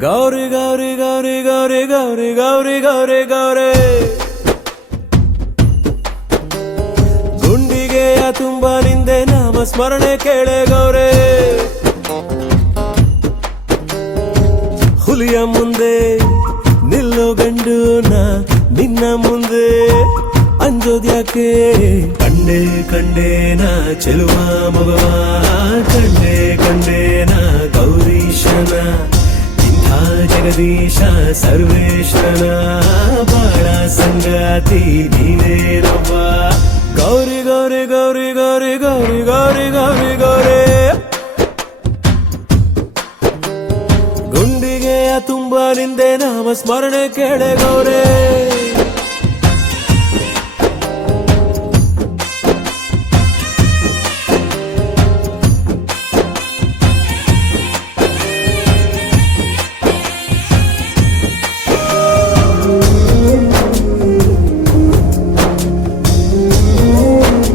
ಗೌರಿ ಗೌರಿ ಗೌರಿ ಗೌರಿ ಗೌರಿ ಗೌರಿ ಗೌರಿ ಗೌರಿ. ಗುಂಡಿಗೆಯ ತುಂಬ ನಿಂದೆ ನಾಮ ಸ್ಮರಣೆ ಕೇಳೆ ಗೌರೆ. ಹುಲಿಯ ಮುಂದೆ ನಿಲ್ಲೋ ಗಂಡು ನಾ ಅಂಜೋದ್ಯಾಕೆ ಕಂಡೆ ಕಂಡೇನ ಚೆಲುವ ಮಗವ. ಕಂಡೆ ಕಂಡೇನ ಗೌರೀಶನ ಇಂಥ ಜಗದೀಶ ಸರ್ವೇಶ್ವರ ಬಾಳ ಸಂಗಾತಿ ನೀನೇನವ್ವ ಗೌರಿ ಗೌರಿ ಗೌರಿ ಗೌರಿ ಗೌರಿ ಗೌರಿ ಗೌರಿ ಗೌರಿ. ಗುಂಡಿಗೆಯ ತುಂಬ ನಿಂದೆ ನಾಮ ಸ್ಮರಣೆ ಕೇಳೆ ಗೌರೇ.